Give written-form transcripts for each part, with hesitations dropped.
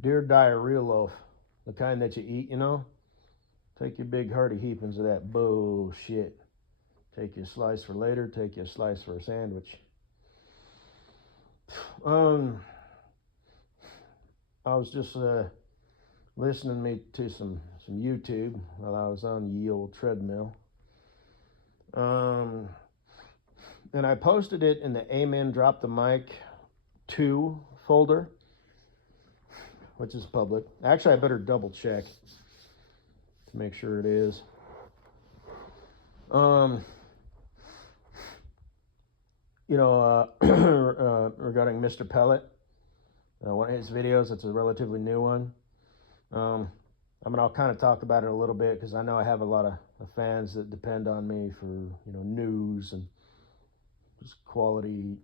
Deer diarrhea loaf, the kind that you eat, you know. Take your big hearty heapings of that bullshit. Take your slice for later. Take your slice for a sandwich. Um, I was just listening me to some YouTube while I was on the old treadmill. Um, and I posted it in the Amen Drop the Mic 2 folder, which is public. Actually, I better double check to make sure it is. Um, regarding Mr. Pellet, one of his videos, it's a relatively new one. I'll kind of talk about it a little bit because I know I have a lot of fans that depend on me for news and just quality,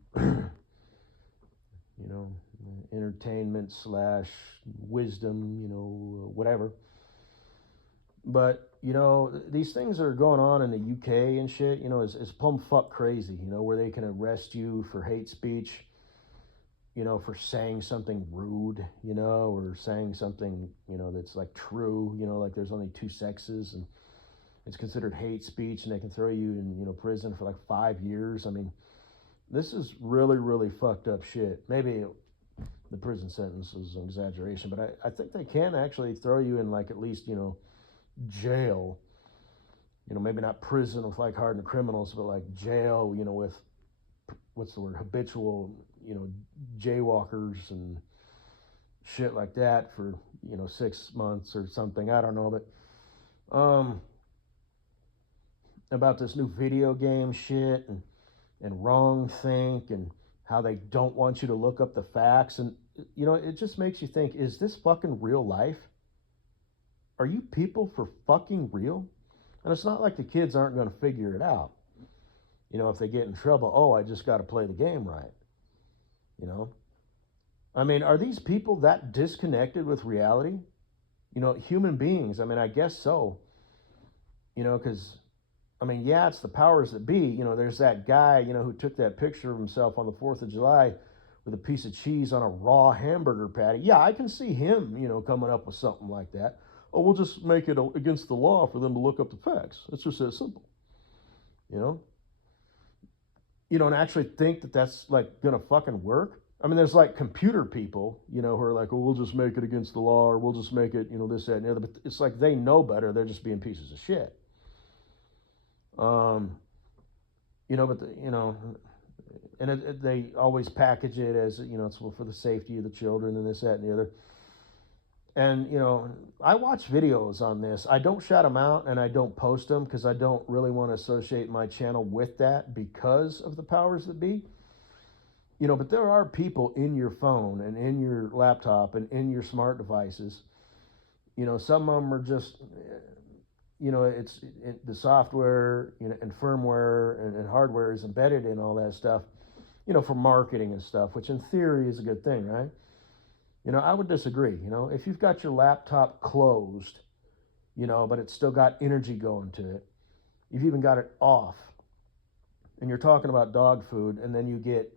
entertainment slash wisdom, whatever. But these things that are going on in the UK and shit, is plumb fuck crazy. Where they can arrest you for hate speech, for saying something rude, or saying something, that's like true, like there's only two sexes and it's considered hate speech and they can throw you in, prison for like 5 years. I mean, this is really, really fucked up shit. Maybe the prison sentence is an exaggeration, but I think they can actually throw you in like at least, jail. Maybe not prison with like hardened criminals, but like jail, with what's the word, habitual, jaywalkers and shit like that for 6 months or something. I don't know, but about this new video game shit and wrong think and how they don't want you to look up the facts, and it just makes you think, is this fucking real life? Are you people for fucking real? And it's not like the kids aren't going to figure it out. If they get in trouble, oh, I just got to play the game right. I mean, are these people that disconnected with reality? Human beings. I mean, I guess so. Because I mean, yeah, it's the powers that be. There's that guy, who took that picture of himself on the 4th of July with a piece of cheese on a raw hamburger patty. Yeah, I can see him, coming up with something like that. Oh, we'll just make it against the law for them to look up the facts. It's just that simple. You know? You don't actually think that that's like gonna fucking work. I mean, there's like computer people, who are like, oh, we'll just make it against the law, or we'll just make it, this, that, and the other. But it's like they know better. They're just being pieces of shit. Um, but they always package it as it's for the safety of the children and this, that, and the other. And I watch videos on this. I don't shout them out and I don't post them because I don't really want to associate my channel with that because of the powers that be. But there are people in your phone and in your laptop and in your smart devices. Some of them are just the software, and firmware and hardware is embedded in all that stuff, for marketing and stuff, which in theory is a good thing, right? I would disagree. If you've got your laptop closed, but it's still got energy going to it, you've even got it off, and you're talking about dog food, and then you get,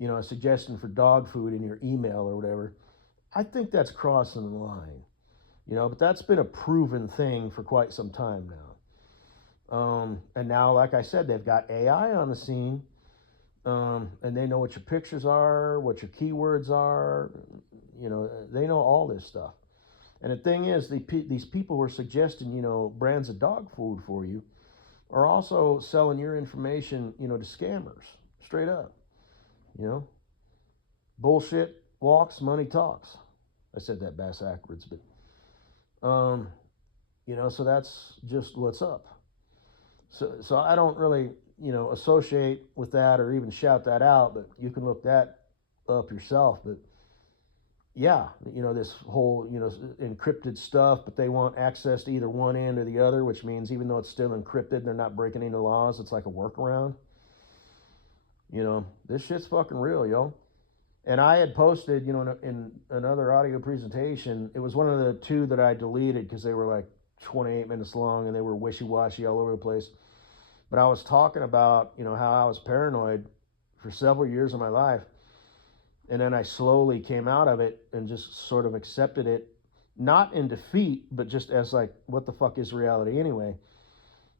a suggestion for dog food in your email or whatever, I think that's crossing the line. But that's been a proven thing for quite some time now. And now, like I said, they've got AI on the scene, and they know what your pictures are, what your keywords are. They know all this stuff. And the thing is, these people who are suggesting, brands of dog food for you are also selling your information, to scammers, straight up. Bullshit walks, money talks. I said that backwards, but so that's just what's up. So I don't really, associate with that or even shout that out, but you can look that up yourself. But yeah, this whole, encrypted stuff, but they want access to either one end or the other, which means even though it's still encrypted, they're not breaking any laws. It's like a workaround. This shit's fucking real, yo. And I had posted, in another audio presentation, it was one of the two that I deleted because they were like 28 minutes long and they were wishy-washy all over the place. But I was talking about, how I was paranoid for several years of my life. And then I slowly came out of it and just sort of accepted it, not in defeat, but just as like, what the fuck is reality anyway?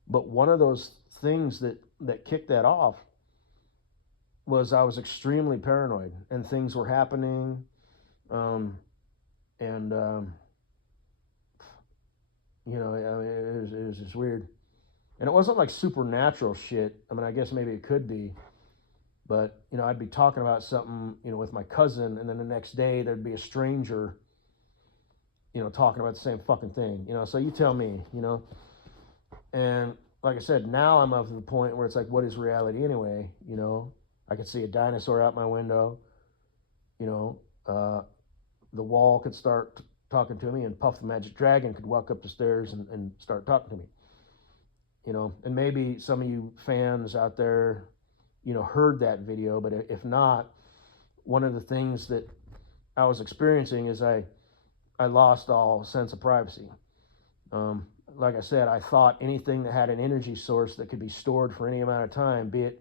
But one of those things that kicked that off was I was extremely paranoid and things were happening. Um, and, you know, I mean, it was just weird. And it wasn't like supernatural shit. I mean, I guess maybe it could be, but you know, I'd be talking about something, you know, with my cousin, and then the next day there'd be a stranger, you know, talking about the same fucking thing, you know. So you tell me, you know. And like I said, now I'm up to the point where it's like, what is reality anyway? You know, I could see a dinosaur out my window. You know, the wall could start talking to me, and Puff the Magic Dragon could walk up the stairs and start talking to me. You know, and maybe some of you fans out there, you know, heard that video, but if not, one of the things that I was experiencing is I lost all sense of privacy. Um, like I said, I thought anything that had an energy source that could be stored for any amount of time, be it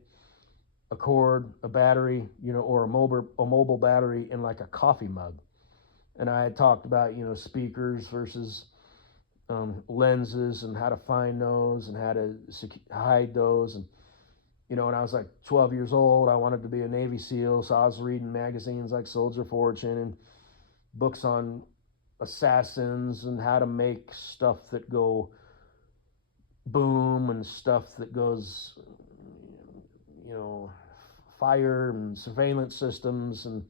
a cord, a battery, you know, or a mobile battery in like a coffee mug. And I had talked about, you know, speakers versus lenses and how to find those and how to hide those. And, you know, when I was like 12 years old, I wanted to be a Navy SEAL. So I was reading magazines like Soldier Fortune and books on assassins and how to make stuff that go boom and stuff that goes, you know, fire and surveillance systems and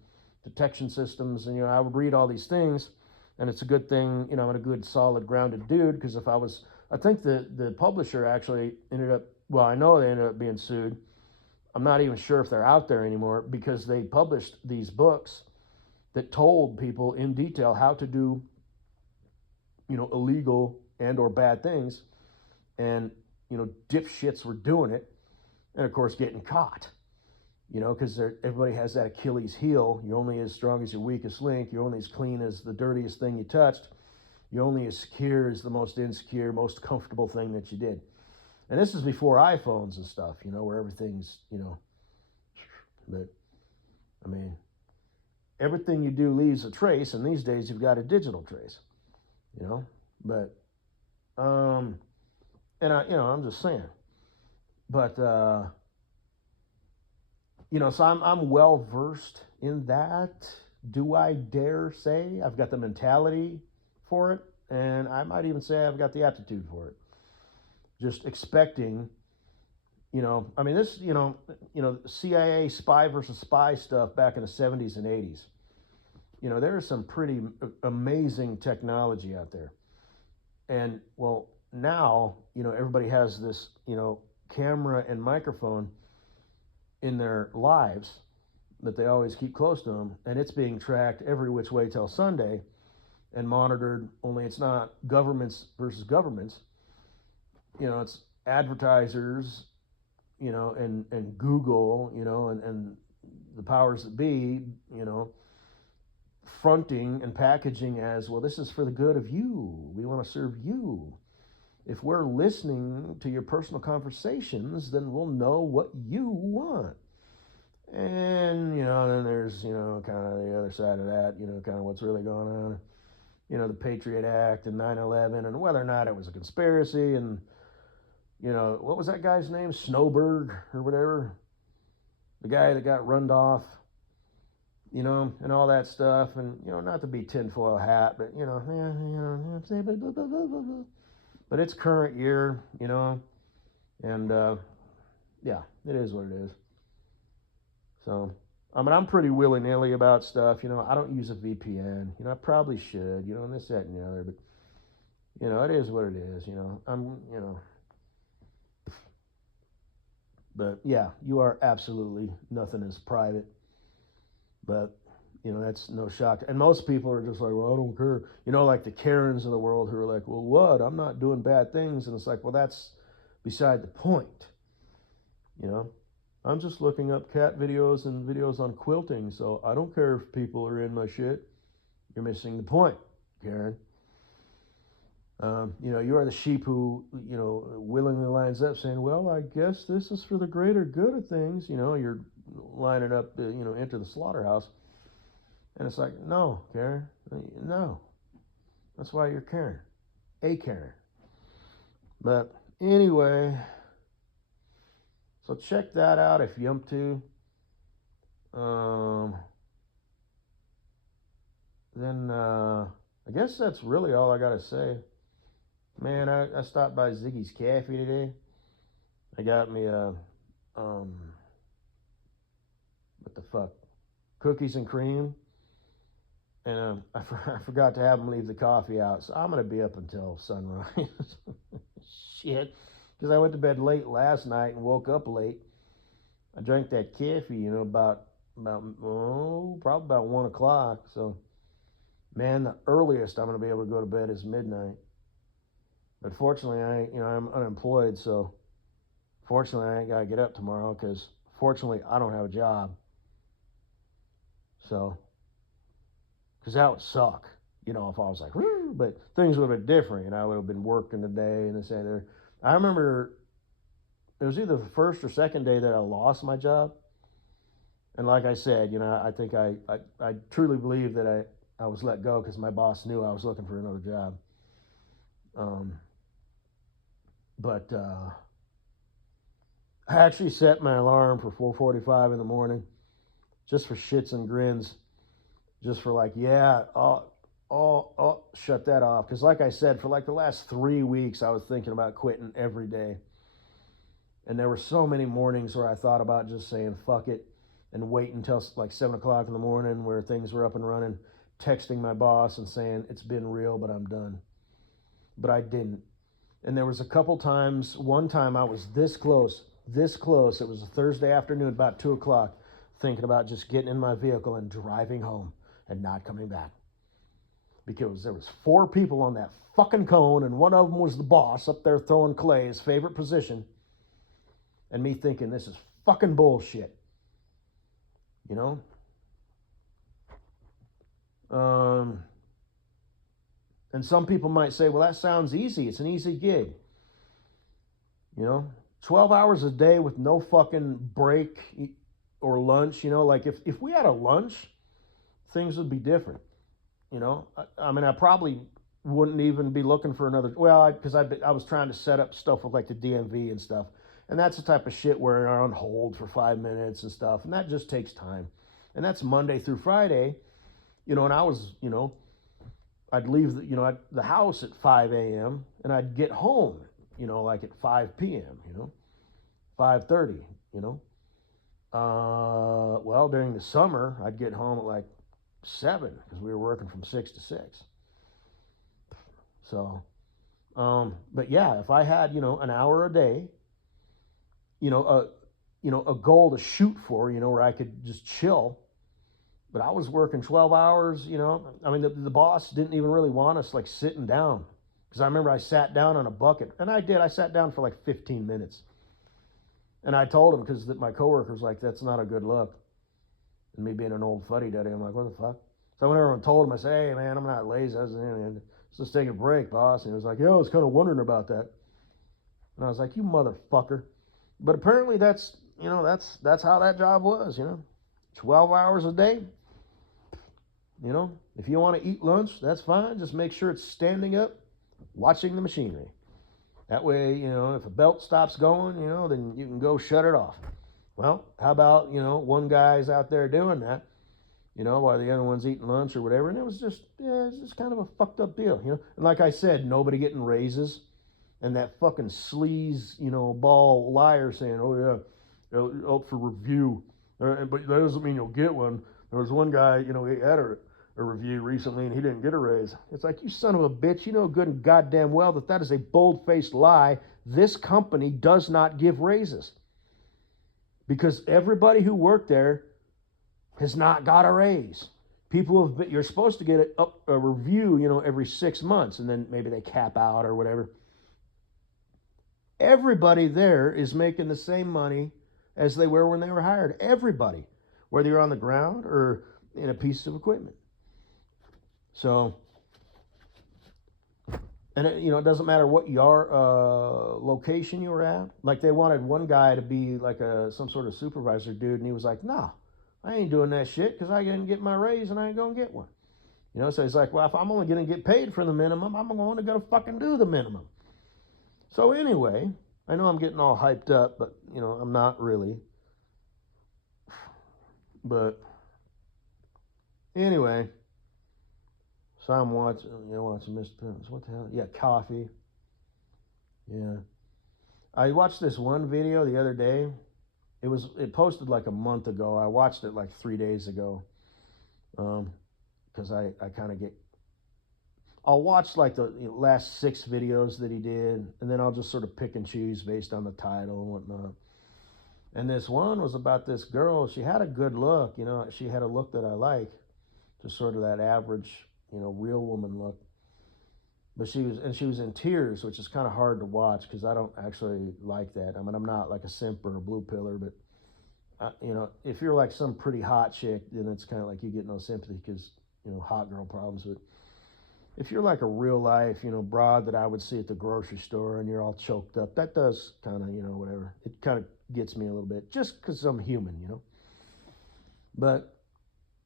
detection systems. And, you know, I would read all these things, and it's a good thing, you know, I'm a good, solid, grounded dude, because if I was, I think the publisher actually ended up, well, I know they ended up being sued. I'm not even sure if they're out there anymore, because they published these books that told people in detail how to do, you know, illegal and or bad things. And, you know, dipshits were doing it, and of course getting caught. You know, because everybody has that Achilles heel. You're only as strong as your weakest link. You're only as clean as the dirtiest thing you touched. You're only as secure as the most insecure, most comfortable thing that you did. And this is before iPhones and stuff, you know, where everything's, you know, but I mean, everything you do leaves a trace, and these days you've got a digital trace, you know. But and I, you know, I'm just saying. But you know, so I'm well versed in that. Do I dare say I've got the mentality for it? And I might even say I've got the aptitude for it. Just expecting, you know, I mean, this, you know, CIA spy versus spy stuff back in the 70s and 80s. You know, there is some pretty amazing technology out there. And well, now, you know, everybody has this, you know, camera and microphone in their lives that they always keep close to them, and it's being tracked every which way till Sunday and monitored. Only it's not governments versus governments. You know, it's advertisers, you know, and Google, you know, and the powers that be, you know, fronting and packaging as, well, this is for the good of you. We want to serve you. If we're listening to your personal conversations, then we'll know what you want. And, you know, then there's, you know, kind of the other side of that, you know, kind of what's really going on. You know, the Patriot Act and 9/11 and whether or not it was a conspiracy. And, you know, what was that guy's name? Snowberg or whatever. The guy that got runned off, you know, and all that stuff. And, you know, not to be tinfoil hat, but, you know, but it's current year, you know, and, yeah, it is what it is. So, I mean, I'm pretty willy nilly about stuff. You know, I don't use a VPN. You know, I probably should. You know, and this, that, and the other. But you know, it is what it is. You know, you know. But yeah, you are absolutely nothing is private. But you know, that's no shock. And most people are just like, well, I don't care. You know, like the Karens of the world who are like, well, what? I'm not doing bad things. And it's like, well, that's beside the point. You know, I'm just looking up cat videos and videos on quilting, so I don't care if people are in my shit. You're missing the point, Karen. You know, you are the sheep who, you know, willingly lines up saying, well, I guess this is for the greater good of things. You know, you're lining up to, you know, enter the slaughterhouse. And it's like, no, Karen, no. That's why you're Karen. A Karen. But anyway, so check that out if you want to. Then I guess that's really all I got to say. Man, I stopped by Ziggy's Cafe today. I got me a, what the fuck, cookies and cream. And I forgot to have them leave the coffee out. So I'm going to be up until sunrise. Shit. Because I went to bed late last night and woke up late. I drank that coffee, about probably about 1 o'clock. So, man, the earliest I'm going to be able to go to bed is midnight. But fortunately, I'm unemployed. So, fortunately, I ain't got to get up tomorrow because, fortunately, I don't have a job. So, because that would suck, if I was like, woo, but things would have been different. I would have been working today and this and there. I remember it was either the first or second day that I lost my job. And like I said, I think I truly believe that I was let go because my boss knew I was looking for another job. But I actually set my alarm for 4:45 in the morning just for shits and grins. Just for like, yeah, shut that off. Because like I said, for like the last 3 weeks, I was thinking about quitting every day. And there were so many mornings where I thought about just saying, fuck it, and wait until like 7 o'clock in the morning where things were up and running, texting my boss and saying, it's been real, but I'm done. But I didn't. And there was a couple times, one time I was this close. It was a Thursday afternoon, about 2 o'clock, thinking about just getting in my vehicle and driving home and not coming back. Because there was 4 people on that fucking cone, and one of them was the boss up there throwing clay, his favorite position. And me thinking, this is fucking bullshit. And some people might say, well, that sounds easy. It's an easy gig. 12 hours a day with no fucking break or lunch. Like if we had a lunch, things would be different. I probably wouldn't even be looking for another. Well, because I was trying to set up stuff with like the DMV and stuff, and that's the type of shit where you're on hold for 5 minutes and stuff, and that just takes time, and that's Monday through Friday, and I was, I'd leave the house at 5 a.m. and I'd get home, like at 5 p.m. 5:30. Well, during the summer, I'd get home at like 7 because we were working from 6 to 6. So, but yeah, if I had, an hour a day, a goal to shoot for, where I could just chill, but I was working 12 hours, the boss didn't even really want us like sitting down because I remember I sat down on a bucket and I sat down for like 15 minutes and I told him because my coworker was like, that's not a good look. And me being an old fuddy-duddy, I'm like, what the fuck? So I went over and told him, I said, hey, man, I'm not lazy. I was just taking a break, boss. And he was like, yeah, I was kind of wondering about that. And I was like, you motherfucker. But apparently that's how that job was, 12 hours a day. If you want to eat lunch, that's fine. Just make sure it's standing up, watching the machinery. That way, if a belt stops going, then you can go shut it off. Well, how about, one guy's out there doing that, while the other one's eating lunch or whatever. And it's just kind of a fucked up deal, And like I said, nobody getting raises. And that fucking sleaze, ball liar saying, oh, yeah, out for review. But that doesn't mean you'll get one. There was one guy, he had a review recently and he didn't get a raise. It's like, you son of a bitch, you know good and goddamn well that is a bold-faced lie. This company does not give raises. Because everybody who worked there has not got a raise. You're supposed to get a review, every 6 months, and then maybe they cap out or whatever. Everybody there is making the same money as they were when they were hired. Everybody, whether you're on the ground or in a piece of equipment. So, and it doesn't matter what your location you were at. Like they wanted one guy to be like some sort of supervisor dude, and he was like, "No, I ain't doing that shit because I didn't get my raise and I ain't gonna get one. You know, so he's like, well, if I'm only gonna get paid for the minimum, I'm only gonna fucking do the minimum. So anyway, I know I'm getting all hyped up, but you know, I'm not really. But anyway, so I'm watching, watching Mr. Pimmons. What the hell? Yeah, coffee. Yeah. I watched this one video the other day. It posted like a month ago. I watched it like 3 days ago. Because I kind of get, I'll watch like the last 6 videos that he did, and then I'll just sort of pick and choose based on the title and whatnot. And this one was about this girl. She had a good look, she had a look that I like, just sort of that average, real woman look. But she was in tears, which is kind of hard to watch because I don't actually like that. I mean, I'm not like a simp or a blue pillar, but if you're like some pretty hot chick, then it's kind of like you get no sympathy because hot girl problems. But if you're like a real life, broad that I would see at the grocery store and you're all choked up, that does kind of, whatever. It kind of gets me a little bit just because I'm human, But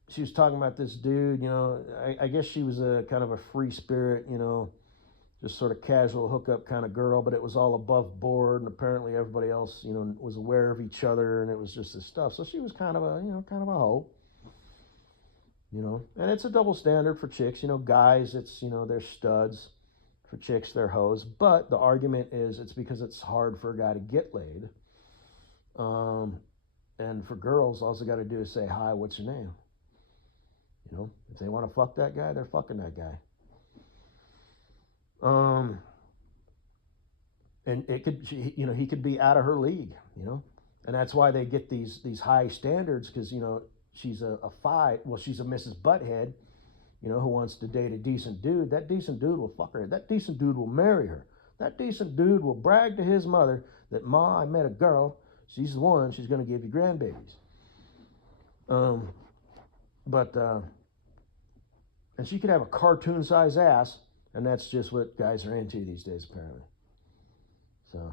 she was talking about this dude, I guess she was a kind of a free spirit, just sort of casual hookup kind of girl, but it was all above board, and apparently everybody else, was aware of each other, and it was just this stuff. So she was kind of a hoe, and it's a double standard for chicks. Guys, it's, they're studs. For chicks, they're hoes. But the argument is it's because it's hard for a guy to get laid. And for girls, all they got to do is say, hi, what's your name? If they want to fuck that guy, they're fucking that guy. And it could, he could be out of her league, and that's why they get these high standards because, she's a she's a Mrs. Butthead, who wants to date a decent dude. That decent dude will fuck her. That decent dude will marry her. That decent dude will brag to his mother that, Ma, I met a girl. She's the one. She's going to give you grandbabies. And she could have a cartoon-sized ass, and that's just what guys are into these days, apparently. So,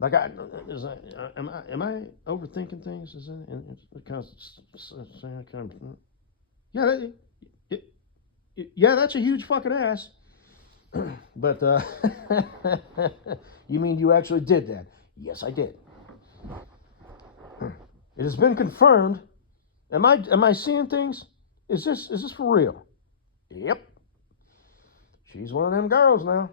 like, am I overthinking things? Is it kind of, yeah, that's a huge fucking ass. But you mean you actually did that? Yes, I did. It has been confirmed. Am I seeing things? Is this for real? Yep. She's one of them girls now.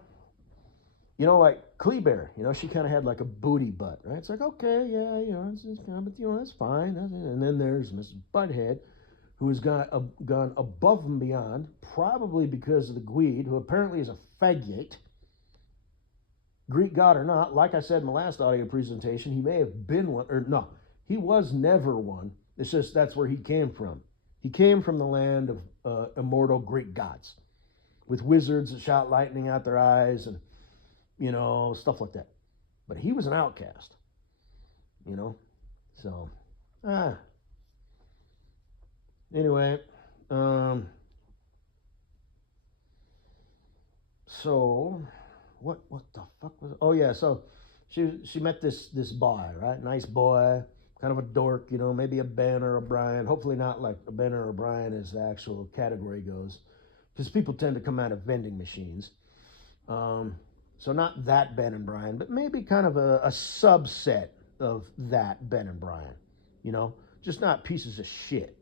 Like Kleber, she kind of had like a booty butt, right? It's like, okay, yeah, it's kind of, but that's fine. And then there's Mrs. Butthead, who has gone above and beyond, probably because of the Gweed, who apparently is a faggot. Greek god or not, like I said in my last audio presentation, he may have been one, or no, he was never one. It's just that's where he came from. He came from the land of immortal Greek gods, with wizards that shot lightning out their eyes and, stuff like that. But he was an outcast, so, anyway, so what the fuck was it? Oh yeah, so she met this boy, right? Nice boy, kind of a dork, maybe a Ben or a Brian. Hopefully not like a Ben or a Brian as the actual category goes, because people tend to come out of vending machines. So not that Ben and Brian, but maybe kind of a subset of that Ben and Brian, just not pieces of shit.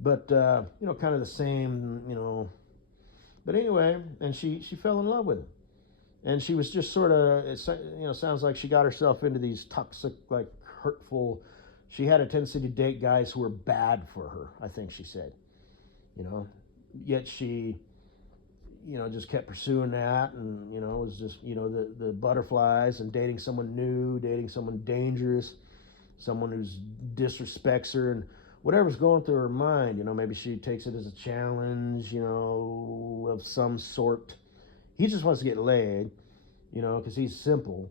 But, kind of the same, But anyway, and she fell in love with him. And she was just sort of, it sounds like she got herself into these toxic, like hurtful, she had a tendency to date guys who were bad for her, I think she said. Yet she, just kept pursuing that and, it was just, the butterflies and dating someone new, dating someone dangerous, someone who disrespects her and whatever's going through her mind, maybe she takes it as a challenge, of some sort. He just wants to get laid, because he's simple,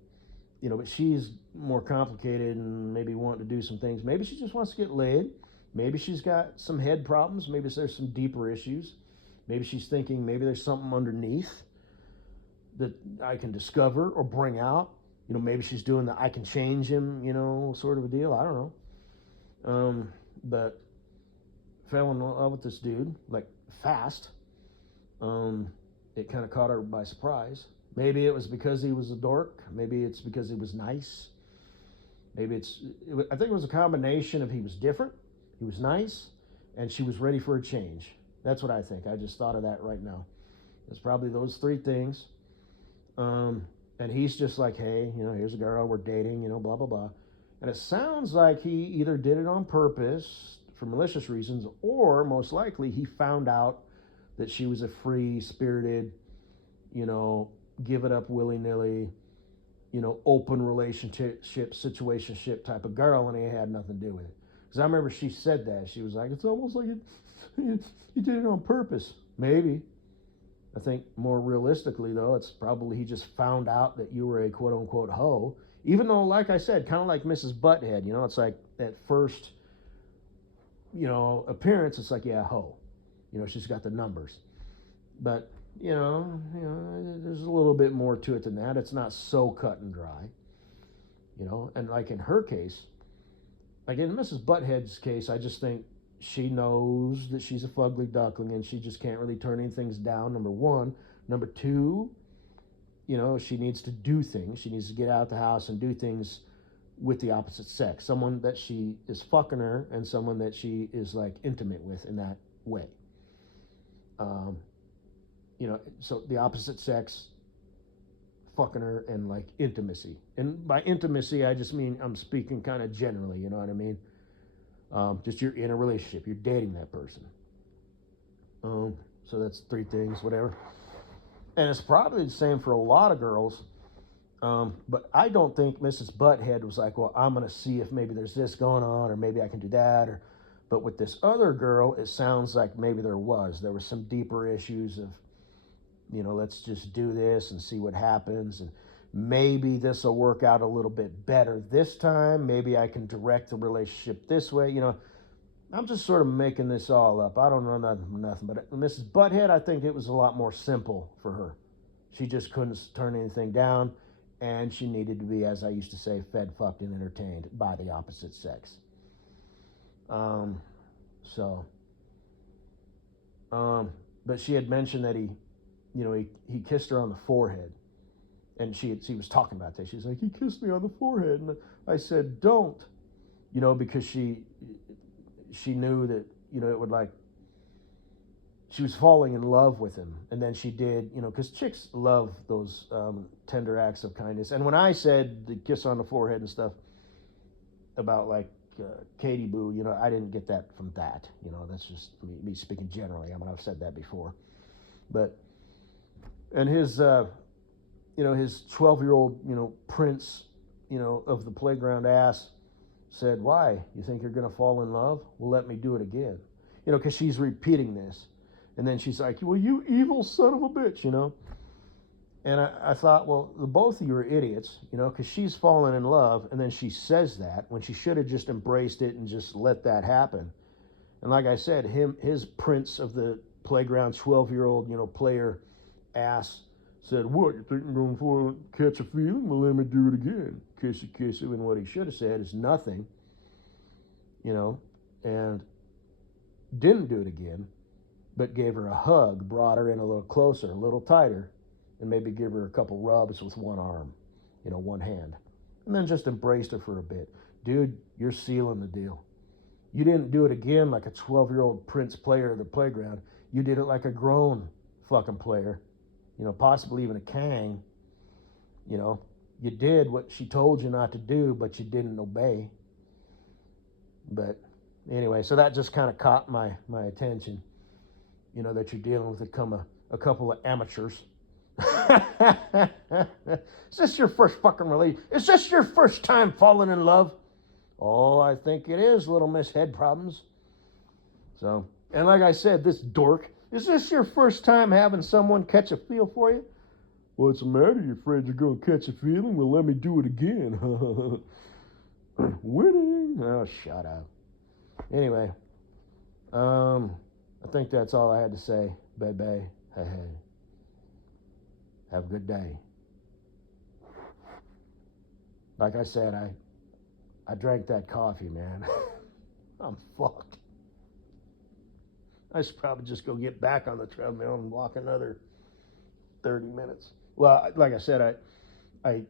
but she's more complicated and maybe wanting to do some things. Maybe she just wants to get laid. Maybe she's got some head problems. Maybe there's some deeper issues. Maybe she's thinking maybe there's something underneath that I can discover or bring out. Maybe she's doing the I can change him, sort of a deal. I don't know. But fell in love with this dude like fast. Um, it kind of caught her by surprise. Maybe it was because he was a dork. Maybe it's because he was nice. Maybe I think it was a combination of he was different, he was nice, and she was ready for a change. That's what I think. I just thought of that right now. It's probably those three things. Um, and he's just like, hey, here's a girl, we're dating, blah, blah, blah. And it sounds like he either did it on purpose for malicious reasons, or most likely he found out that she was a free spirited, you know, give it up willy nilly, open relationship, situationship type of girl, and he had nothing to do with it. Because I remember she said that. She was like, it's almost like he did it on purpose. Maybe. I think more realistically, though, it's probably he just found out that you were a quote unquote hoe. Even though, like I said, kind of like Mrs. Butthead, it's like at first, appearance, it's like, yeah, hoe. She's got the numbers. But, there's a little bit more to it than that. It's not so cut and dry. And like in her case, like in Mrs. Butthead's case, I just think she knows that she's a fugly duckling and she just can't really turn any things down, number one. Number two, she needs to do things. She needs to get out the house and do things with the opposite sex. Someone that she is fucking her and someone that she is like intimate with in that way. So the opposite sex fucking her and like intimacy. And by intimacy, I just mean I'm speaking kind of generally, you know what I mean? Just you're in a relationship, you're dating that person. So that's three things, whatever. And it's probably the same for a lot of girls. But I don't think Mrs. Butthead was like, well, I'm going to see if maybe there's this going on or maybe I can do that. But with this other girl, it sounds like maybe there was some deeper issues of, let's just do this and see what happens. And maybe this will work out a little bit better this time. Maybe I can direct the relationship this way. I'm just sort of making this all up. I don't know nothing. But Mrs. Butthead, I think it was a lot more simple for her. She just couldn't turn anything down. And she needed to be, as I used to say, fed, fucked, and entertained by the opposite sex. But she had mentioned that he kissed her on the forehead. And she was talking about that. She was like, he kissed me on the forehead. And I said, don't. Because she knew that, it would like, she was falling in love with him. And then she did, because chicks love those tender acts of kindness. And when I said the kiss on the forehead and stuff about like Katie Boo, I didn't get that from that. That's just me speaking generally. I mean, I've said that before. But, and his 12-year-old, prince, of the playground ass said, why? You think you're going to fall in love? Well, let me do it again. Because she's repeating this. And then she's like, well, you evil son of a bitch, And I thought, well, the both of you are idiots, because she's fallen in love, and then she says that when she should have just embraced it and just let that happen. And like I said, his prince of the playground, 12-year-old, player ass said, what, you think I'm going to catch a feeling? Well, let me do it again. Kiss you. And what he should have said is nothing, and didn't do it again, but gave her a hug, brought her in a little closer, a little tighter, and maybe give her a couple rubs with one arm, one hand. And then just embraced her for a bit. Dude, you're sealing the deal. You didn't do it again like a 12-year-old prince player of the playground. You did it like a grown fucking player, possibly even a Kang. You did what she told you not to do, but you didn't obey. But anyway, so that just kind of caught my attention. That you're dealing with a couple of amateurs. Is this your first fucking relationship? Is this your first time falling in love? Oh, I think it is, little Miss Head Problems. So, and like I said, this dork, is this your first time having someone catch a feel for you? What's the matter? You afraid you're going to catch a feeling? Well, let me do it again. Winning. Oh, shut up. Anyway, I think that's all I had to say. Bye-bye. Hey. Have a good day. Like I said, I drank that coffee, man. I'm fucked. I should probably just go get back on the treadmill and walk another 30 minutes. Well, like I said, I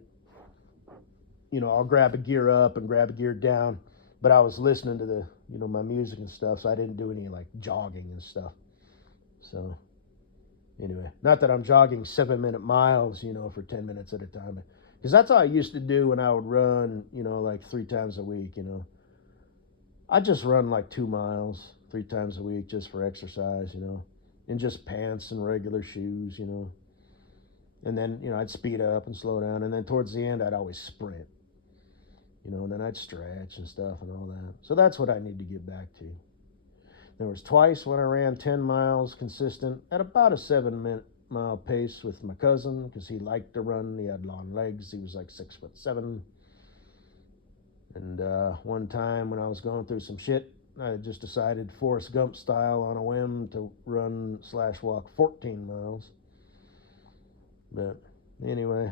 I'll grab a gear up and grab a gear down, but I was listening to the, my music and stuff, so I didn't do any like jogging and stuff. So anyway, not that I'm jogging 7-minute miles, for 10 minutes at a time, because that's how I used to do when I would run, like 3 times a week. I just run like 2 miles 3 times a week just for exercise, in just pants and regular shoes, and then I'd speed up and slow down, and then towards the end I'd always sprint, and then I'd stretch and stuff and all that. So that's what I need to get back to. There was twice when I ran 10 miles consistent at about a 7-mile pace with my cousin, because he liked to run. He had long legs. He was like 6'7". And one time when I was going through some shit, I just decided Forrest Gump style on a whim to run/walk 14 miles. But anyway,